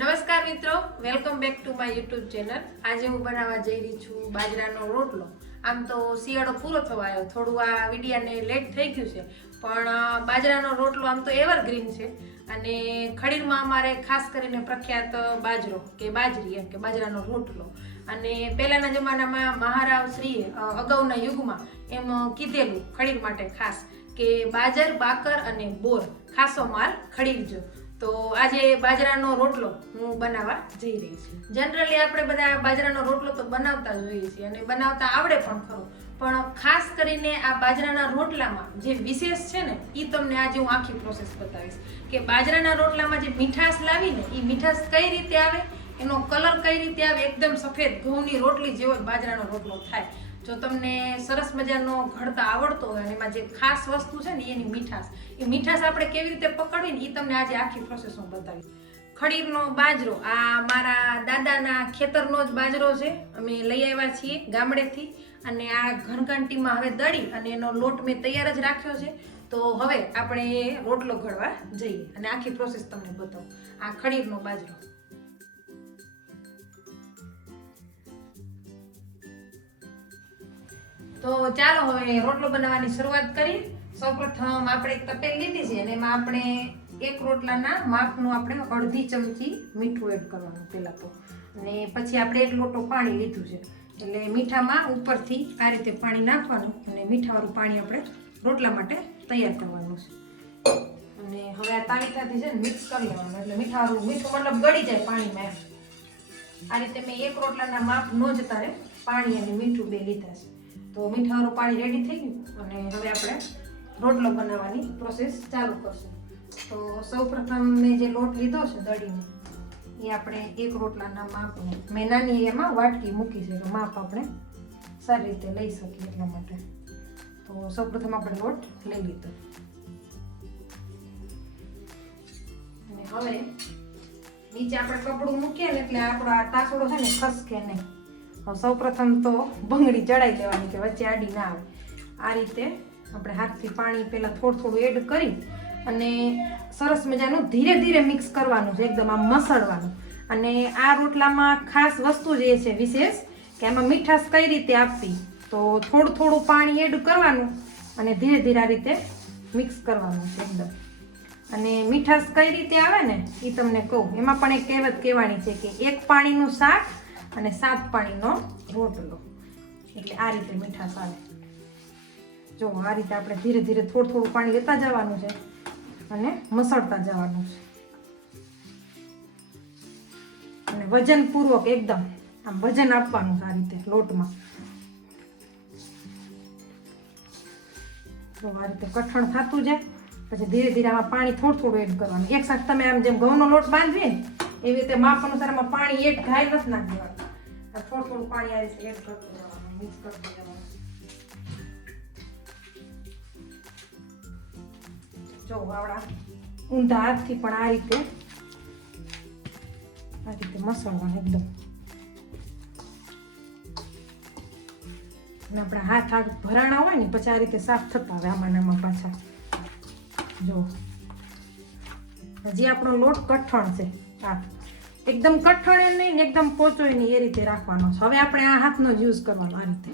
નમસ્કાર મિત્રો, welcome back to my YouTube channel. આજે હું બનાવવા જઈ રહી છું બાજરાનો રોટલો. આમ તો શિયાળો પૂરો થવા આવ્યો, થોડું આ વિડીયાને લેટ થઈ ગયું છે, પણ બાજરાનો રોટલો આમ તો એવરગ્રીન છે. અને ખડીરમાં અમારે ખાસ કરીને પ્રખ્યાત બાજરો કે બાજરી એમ કે બાજરાનો રોટલો. અને પહેલાંના જમાનામાં મહારાવ શ્રીએ અગાઉના યુગમાં એમ કીધેલું ખડીર માટે ખાસ કે બાજર, બાકર અને બોર ખાસો માલ ખડીરજો. તો આજે બાજરાનો રોટલો હું બનાવવા જઈ રહી છું. જનરલી આપણે બધા બાજરાનો રોટલો તો બનાવતા જ હોઈએ છીએ અને બનાવતા આવડે પણ ખરો, પણ ખાસ કરીને આ બાજરાના રોટલામાં જે વિશેષ છે ને એ તમને આજે હું આખી પ્રોસેસ બતાવીશ કે બાજરાના રોટલામાં જે મીઠાશ લાવીને એ મીઠાશ કઈ રીતે આવે, એનો કલર કઈ રીતે આવે, એકદમ સફેદ ઘઉંની રોટલી જેવો જ બાજરાનો રોટલો થાય. જો તમને સરસ મજાનો ઘડતા આવડતો હોય અને એમાં જે ખાસ વસ્તુ છે ને એની મીઠાશ, એ મીઠાશ આપણે કેવી રીતે પકડવી ને એ તમને આજે આખી પ્રોસેસ હું બતાવીશ. ખડીરનો બાજરો આ મારા દાદાના ખેતરનો જ બાજરો છે, અમે લઈ આવ્યા છીએ ગામડેથી. અને આ ઘનઘંટીમાં હવે દળી અને એનો લોટ મેં તૈયાર જ રાખ્યો છે. તો હવે આપણે રોટલો ઘડવા જઈએ અને આખી પ્રોસેસ તમને બતાવું. આ ખડીરનો બાજરો. તો ચાલો હવે રોટલો બનાવવાની શરૂઆત કરીએ. સૌપ્રથમ આપણે એક તપેલી લીધી છે અને એમાં આપણે એક રોટલાના માપનું આપણે અડધી ચમચી મીઠું એડ કરવાનું પહેલાં તો, અને પછી આપણે એક લોટો પાણી લીધું છે. એટલે મીઠામાં ઉપરથી આ રીતે પાણી નાખવાનું અને મીઠાવાળું પાણી આપણે રોટલા માટે તૈયાર કરવાનું છે. અને હવે આ તાવીથાથી છે ને મિક્સ કરી લેવાનું, એટલે મીઠું મતલબ ગળી જાય પાણીમાં એમ. આ રીતે મેં એક રોટલાના માપનો જ તારે પાણી અને મીઠું બે લીધા છે. તો મીઠાવાળું પાણી રેડી થઈ ગયું અને હવે આપણે રોટલો બનાવવાની પ્રોસેસ ચાલુ કરશું. તો સૌપ્રથમ મેં જે લોટ લીધો છે દળીને એ આપણે એક રોટલાના માપને મેં નાની એમાં વાટકી મૂકી છે, તો માપ આપણે સારી રીતે લઈ શકીએ એટલા માટે. તો સૌપ્રથમ આપણે લોટ લઈ લીધો અને હવે નીચે આપણે કપડું મૂકીએ ને એટલે આપણો આ તાસડો છે ને ખસકે નહીં. સૌપ્રથમ તો ભંગડી ચડાવી લેવાની કે વચ્ચે આડી ના આવે. આ રીતે આપણે હાથથી પાણી પહેલાં થોડું એડ કરી અને સરસ મજાનું ધીરે ધીરે મિક્સ કરવાનું છે, એકદમ આમ મસળવાનું. અને આ રોટલામાં ખાસ વસ્તુ જે છે વિશેષ કે આમાં મીઠાશ કઈ રીતે આપવી, તો થોડું પાણી એડ કરવાનું અને ધીરે ધીરે આ રીતે મિક્સ કરવાનું છે એકદમ. અને મીઠાશ કઈ રીતે આવે ને એ તમને કહું. એમાં પણ એક કહેવત કહેવાની છે કે એક પાણીનું શાક અને 7 પાણીનો રોટલો, એટલે આ રીતે મીઠાશ આવે. જો આ રીતે આપણે ધીરે ધીરે થોડું પાણી લેતા જવાનું છે અને મસળતા જવાનું છે. અને વજનપૂર્વક એકદમ આમ વજન આપવાનું છે આ રીતે લોટમાં. તો આ રીતે કઠણ થતું જાય પછી ધીરે ધીરે આમાં પાણી થોડું એડ કરવાનું. એક સાથે તમે આમ જેમ ઘઉંનો લોટ બાંધવી ને એવી રીતે માપ અનુસાર આમાં પાણી એડ ઘાય નથી નાખી દેવાનું. થોડું પાણી આ રીતે એડ કરતું જવાનું, મિક્સ કરતું જવાનું. જો આવડા ઊંધા હાથથી પણ આ રીતે મસળવાનું એકદમ. અને આપણા હાથ ભરાણા હોય ને પછી આ રીતે સાફ થતા આવે આમાં આમાં પાછા. જો હજી આપણો લોટ કઠણ છે, આ એકદમ કઠણ નહીં ને એકદમ પોચોય નહીં, એ રીતે રાખવાનો છે. હવે આપણે આ હાથનો જ યુઝ કરવાનો આ રીતે.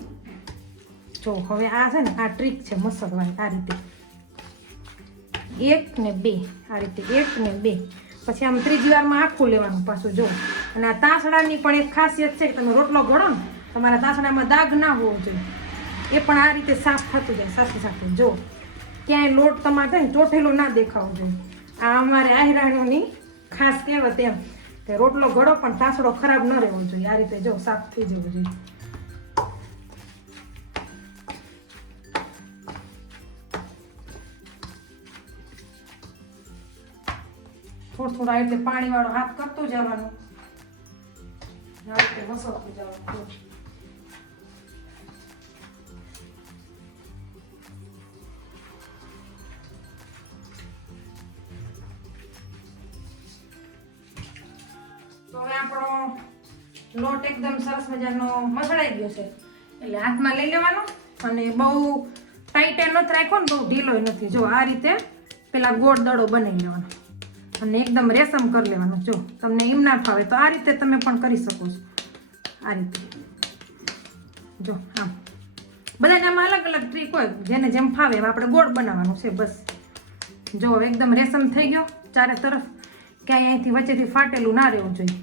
જો હવે આ છે ને આ ટ્રીક છે મસળવાની. આ રીતે 1 ને 2, આ રીતે 1 ને 2, પછી આમ ત્રીજી વારમાં આખું લેવાનું પાછું. જો અને આ તાસડાની પણ એક ખાસિયત છે કે તમે રોટલો ઘડો ને તમારા તાસડામાં દાગ ના હોવો જોઈએ, એ પણ આ રીતે સાફ થતું જાય સાથે સાથે. જો ક્યાંય લોટ તમારે છે ને ચોટેલો ના દેખાવો જોઈએ. આ અમારે આહિરાણીઓની ખાસ કહેવત એમ કે રોટલો ઘડો પણ તાસડો ખરાબ ન રહેવો જોઈએ. આ રીતે જો સાફ થઈ જવું જોઈએ. થોડું આ રીતે પાણી વાળો હાથ કરતું જવાનું, આ રીતે મસળતું જવાનું. તો હવે આપણો લોટ એકદમ સરસ મજાનો મસળાઈ ગયો છે, એટલે હાથમાં લઈ લેવાનો અને બહુ ટાઈટ નથી રાખ્યો ને બહુ ઢીલો નથી. જો આ રીતે પેલા ગોળ દડો બનાવી લેવાનો. અને એકદમ રેશમ કરી લેવાનું. જો તમને એમ ના ફાવે તો આ રીતે તમે પણ કરી શકો છો. આ રીતે જો આમ બધાને આમાં અલગ અલગ ટ્રીક હોય, જેને જેમ ફાવે એમ આપણે ગોળ બનાવવાનું છે બસ. જો એકદમ રેશમ થઈ ગયો ચારે તરફ, ક્યાંય અહીંથી વચ્ચેથી ફાટેલું ના રહેવું જોઈએ.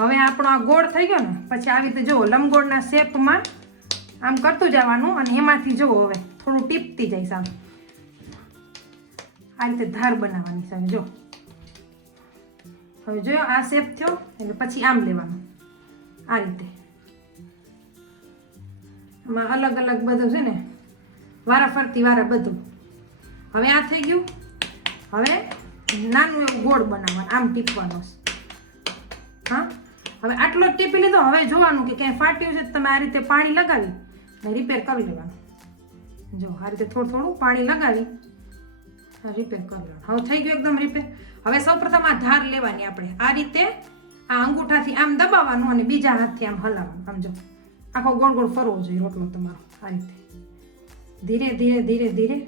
હવે આપણો આ ગોળ થઈ ગયો ને, પછી આવી રીતે જુઓ લંબગોળના શેપમાં આમ કરતું જવાનું અને એમાંથી જુઓ હવે થોડું ટીપતી જઈશ આમ. આ રીતે ધાર બનાવવાની છે. જો હવે જોયો આ શેપ થયો એટલે પછી આમ લેવાનું આ રીતે. આમાં અલગ અલગ બધું છે ને, વારા ફરતી વારા બધું. હવે આ થઈ ગયું. હવે નાનું એવું ગોળ બનાવવાનું, આમ ટીપવાનો. હા, હવે આટલો જ ટીપી લીધો. હવે જોવાનું કે ક્યાંય ફાટ્યું છે, તમે આ રીતે પાણી લગાવી ને રિપેર કરી લેવાનું. જો આ રીતે થોડું થોડું પાણી લગાવી રિપેર કરી લેવાનું. હવે થઈ ગયું એકદમ રિપેર. હવે સૌપ્રથમ આ ધાર લેવાની આપણે. આ રીતે આ અંગૂઠાથી આમ દબાવવાનું અને બીજા હાથથી આમ હલાવવાનું. આમ જો આખો ગોળ ગોળ ફરવો જોઈએ રોટલો તમારો. આ રીતે ધીરે ધીરે ધીરે ધીરે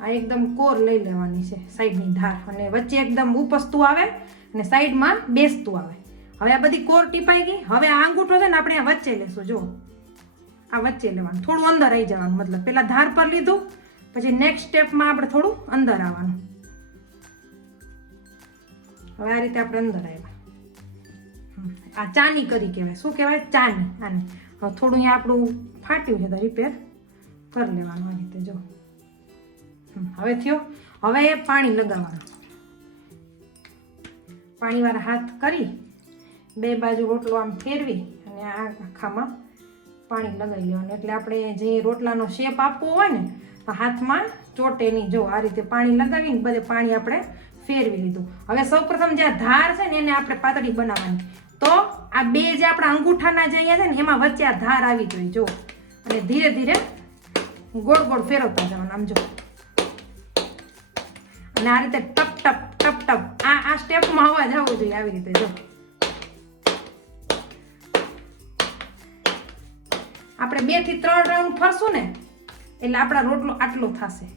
આ એકદમ કોર લઈ લેવાની છે સાઈડની ધાર, અને વચ્ચે એકદમ ઉપસતું આવે અને સાઈડમાં બેસતું આવે. હવે આ બધી કોર ટીપાઈ ગઈ. હવે આ અંગૂઠો છે ને આપણે આ વચ્ચે લેશું. જો આ વચ્ચે લેવાનું, થોડું અંદર આવી જવાનું. મતલબ પેલા ધાર પર લીધું, પછી નેક્સ્ટ સ્ટેપમાં આપણે થોડું અંદર આવવાનું. હવે આ રીતે આપણે અંદર આવ્યા. આ ચાની કરી કહેવાય. શું કહેવાય? ચાની. આને હવે થોડું અહીંયા આપણું ફાટ્યું છે તો રિપેર કરી લેવાનું આ રીતે. જો હવે થયો. હવે પાણી લગાવવાનું. પાણીવાળા હાથ કરી બે બાજુ રોટલો આમ ફેરવી અને આ આખામાં પાણી લગાવી લેવાનું. એટલે આપણે જે રોટલાનો શેપ આપવો હોય ને તો હાથમાં ચોટે નહીં. જો આ રીતે પાણી લગાવીને બધે પાણી આપણે ફેરવી લીધું. હવે સૌપ્રથમ જે ધાર છે ને એને આપણે પાતળી બનાવવાની. તો આ બે જે આપણા અંગૂઠાના જે અહીંયા છે ને એમાં વચ્ચે આ ધાર આવી જોઈએ. જો અને ધીરે ધીરે ગોળ ગોળ ફેરવતા જવાનું. આમ જો અને આ રીતે ટપ ટપ ટપ ટપ આ સ્ટેપમાં અવાજ આવવો જોઈએ. આવી રીતે જો આપણે 2 થી 3 રાઉન્ડ ફરશું ને એટલે આપણા રોટલો આટલો થશે.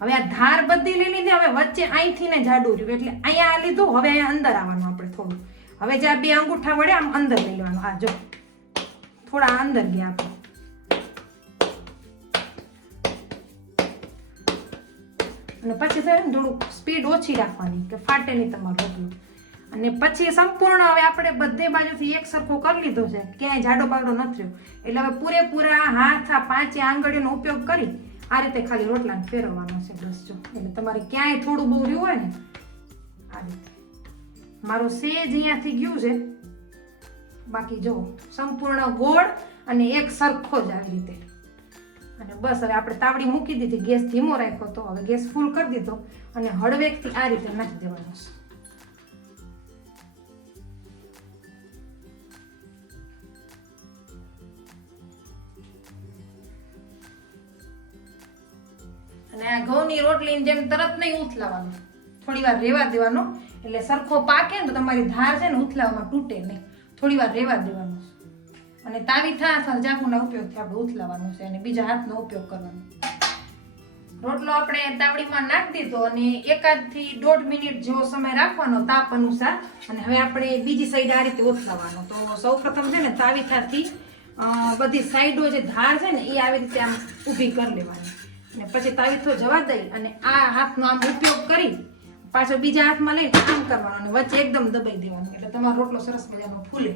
હવે આ ધાર બધી લઈ લીધી. હવે વચ્ચે અહીંથી ને જાડું રહ્યું એટલે અહીંયા આ લીધું. હવે અહીંયા અંદર આવવાનું આપણે થોડું. હવે જે આ બે અંગૂઠા વડે આમ અંદર લઈ લેવાનું. આ જો થોડા અંદર ગયા આપણે. અને પછી છે ને થોડું સ્પીડ ઓછી રાખવાની કે ફાટે નહીં તમારો રોટલો. અને પછી સંપૂર્ણ હવે આપણે બધે બાજુથી એક સરખો કરી લીધો છે, ક્યાંય જાડો બાગડો નથી રહ્યો. એટલે હવે પૂરેપૂરા હાથ આ 5 આંગળીનો ઉપયોગ કરી આ રીતે ખાલી રોટલાને ફેરવવાનો છે બસ. જો એટલે તમારે ક્યાંય થોડું બહુ રહ્યું હોય ને આ રીતે. મારો સેજ અહીંયાથી ગયું છે, બાકી જો સંપૂર્ણ ગોળ અને એક સરખો જ આવી રીતે. અને બસ હવે આપણે તાવડી મૂકી દીધી, ગેસ ધીમો રાખ્યો તો હવે ગેસ ફૂલ કરી દીધો અને હળવેકથી આ રીતે નાખી દેવાનો છે. અને આ ઘઉંની રોટલીની જેમ તરત નહીં ઉથલાવાનું, થોડી વાર રહેવા દેવાનો. એટલે સરખો પાકે ને તો તમારી ધાર છે ને ઉથલાવામાં તૂટે નહીં. થોડી વાર રહેવા દેવાનું. અને તાવીથા અથવા ચાકુના ઉપયોગથી આપણે ઉથલાવાનો છે અને બીજા હાથનો ઉપયોગ કરવાનો. રોટલો આપણે તાવડીમાં નાખી દીધો અને 1 થી 1.5 મિનિટ જેવો સમય રાખવાનો તાપ અનુસાર. અને હવે આપણે બીજી સાઈડ આ રીતે ઉથલાવાનો. તો સૌપ્રથમ છે ને તાવીથાથી બધી સાઈડો જે ધાર છે ને એ આવી રીતે આમ ઊભી કરી લેવાની. અને પછી તાવીથો જવા દઈ અને આ હાથનો આમ ઉપયોગ કરી પાછો બીજા હાથમાં લઈ આમ કરવાનો અને વચ્ચે એકદમ દબાઈ દેવાનું. એટલે તમારો રોટલો સરસ મજાનો ફૂલે.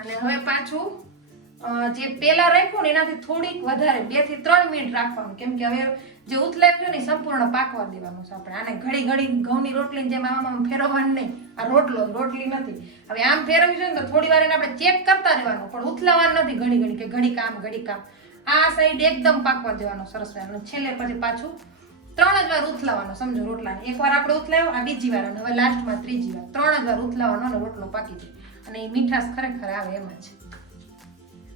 અને હવે પાછું જે પેલા રાખ્યું ને એનાથી થોડીક વધારે 2 થી 3 મિનિટ રાખવાનું. કેમ કે હવે જે ઉથલાવ્યું ને સંપૂર્ણ પાકવા દેવાનું છે આપણે. આને ઘડી ઘડી ઘઉંની રોટલી જેમ આમ ફેરવવાનું નહીં. આ રોટલી નથી. હવે આમ ફેરવ્યું છે ને તો થોડી વાર એને આપણે ચેક કરતા રહેવાનું, પણ ઉથલાવવાનું નથી ઘડી ઘડી કે ઘડી કામ. આ સાઈડ એકદમ પાકવા દેવાનો સરસ. અને છેલ્લે પછી પાછું 3 જ વાર ઉથલાવવાનો. સમજો રોટલાને એકવાર આપણે ઉથલાવ્યો, આ બીજી વાર, અને હવે લાસ્ટમાં ત્રીજી વાર. 3 જ વાર ઉથલાવવાનો અને રોટલો પાકી જાય. અને એ મીઠાશ ખરેખર આવે એમાં છે.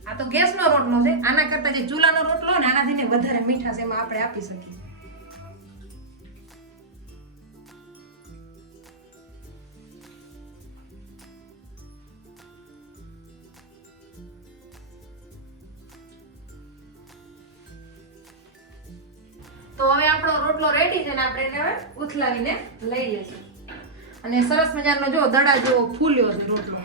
આ તો ગેસનો રોટલો છે. આના કરતા જે ચૂલાનો રોટલો ને આનાથી વધારે મીઠાશ એમાં આપણે આપી શકીએ. તો હવે આપણો રોટલો રેડી છે ને આપણે એને હવે ઉથલાવીને લઈ લઈશું. અને સરસ મજાનો જો દડા જેવો ફૂલ્યો છે રોટલો.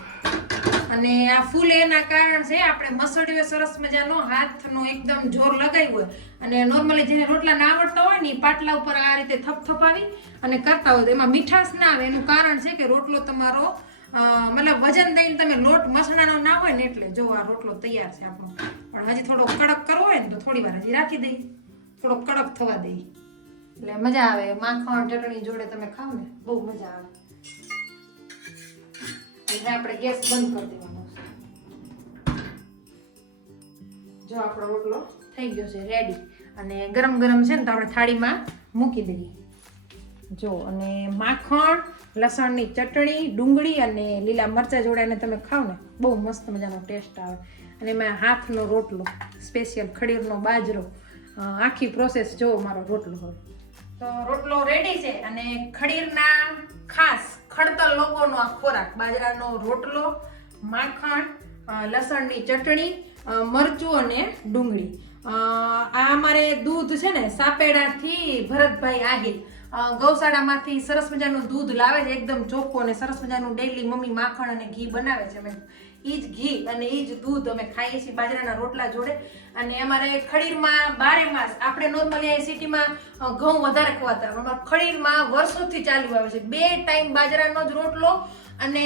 અને આ ફૂલ એના કારણ છે આપણે મસળીઓ સરસ મજાનો હાથનો એકદમ જોર લગાવ્યું હોય અને નોર્મલી જેને રોટલા ના આવડતા હોય ને પાટલા ઉપર આ રીતે થપથપાવી અને કરતા હોય તો એમાં મીઠાશ ના આવે. એનું કારણ છે કે રોટલો તમારો મતલબ વજન દઈને તમે લોટ મસણાનો ના હોય ને એટલે જો આ રોટલો તૈયાર છે આપણો. પણ હજી થોડો કડક કરવો હોય ને તો થોડી વાર હજી રાખી દઈએ, થોડો કડક થવા દઈએ એટલે મજા આવે. માખણ ચટણી જોડે તમે ખાવ ને બહુ મજા આવે. એટલે આપણે ગેસ બંધ કરી દેવાનો છે. જો આપણો રોટલો થઈ ગયો છે રેડી અને ગરમ ગરમ છે ને તો આપણે થાળીમાં મૂકી દઈએ. જો અને માખણ, લસણની ચટણી, ડુંગળી અને લીલા મરચાં જોડાને તમે ખાવ ને બહુ મસ્ત મજાનો ટેસ્ટ આવે. અને એમાં હાથનો રોટલો સ્પેશિયલ ખડીરનો બાજરો, આખી પ્રોસેસ જો મારો રોટલો હોય. તો રોટલો રેડી છે અને ખડીરના ખાસ ખડતલ લોકોનો આ ખોરાક બાજરાનો રોટલો, માખણ, લસણની ચટણી, મરચું અને ડુંગળી. આ અમારે દૂધ છે ને સાપેડાથી ભરતભાઈ આહિર ગૌશાળામાંથી સરસ મજાનું દૂધ લાવે છે, એકદમ ચોખ્ખું અને સરસ મજાનું ડેઈલી મમ્મી માખણ અને ઘી બનાવે છે. અમે ઈ જ ઘી અને ઈ જ દૂધ અમે ખાઈએ છીએ બાજરાના રોટલા જોડે. અને અમારે ખડીરમાં 12 માસ, આપણે નોર્મલી અહીં સિટીમાં ઘઉં વધારે ખવાતા, અમારે ખડીરમાં વર્ષોથી ચાલુ આવે છે 2 ટાઈમ બાજરાનો જ રોટલો અને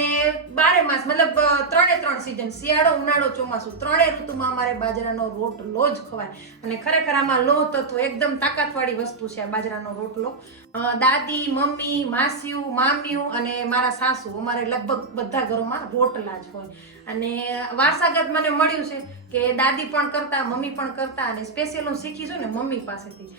12 માસ મતલબ 3 સિઝન, શિયાળો, ઉનાળો, ચોમાસું, 3 ઋતુમાં અમારે બાજરાનો રોટલો જ ખવાય. અને ખરેખર આમાં લોહ તત્વ એકદમ તાકાતવાળી વસ્તુ છે આ બાજરાનો રોટલો. દાદી, મમ્મી, માસીઓ, મામીઓ અને મારા સાસુ અમારે લગભગ બધા ઘરોમાં રોટલા જ હોય. અને વારસાગત મને મળ્યું છે કે દાદી પણ કરતા, મમ્મી પણ કરતા અને સ્પેશિયલ હું શીખી છું ને મમ્મી પાસેથી.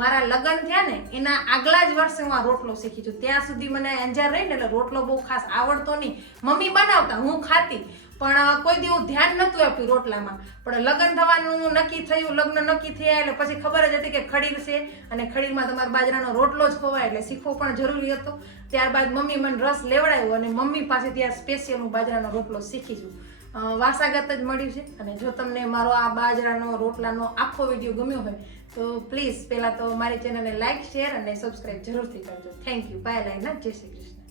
મારા લગ્ન થયા ને એના આગલા જ વર્ષે હું આ રોટલો શીખી છું. ત્યાં સુધી મને અંજાર રહી ને એટલે રોટલો બહુ ખાસ આવડતો નહીં. મમ્મી બનાવતા, હું ખાતી, પણ કોઈ દિવસ ધ્યાન નહોતું આપ્યું રોટલામાં. પણ લગ્ન થવાનું નક્કી થયું, લગ્ન નક્કી થયા એટલે પછી ખબર જ હતી કે ખડીર છે અને ખડીરમાં તમારે બાજરાનો રોટલો જ ખવાય એટલે શીખવો પણ જરૂરી હતો. ત્યારબાદ મમ્મી મને રસ લેવડાવ્યો અને મમ્મી પાસેથી આ સ્પેશિયલ હું બાજરાનો રોટલો શીખી છું. વારસાગત જ મળ્યું છે. અને જો તમને મારો આ બાજરાનો રોટલાનો આખો વિડીયો ગમ્યો હોય તો પ્લીઝ પહેલાં તો મારી ચેનલને લાઇક, શેર અને સબસ્ક્રાઈબ જરૂરથી કરજો. Thank you. બાય. લાઈના જય શ્રી કૃષ્ણ.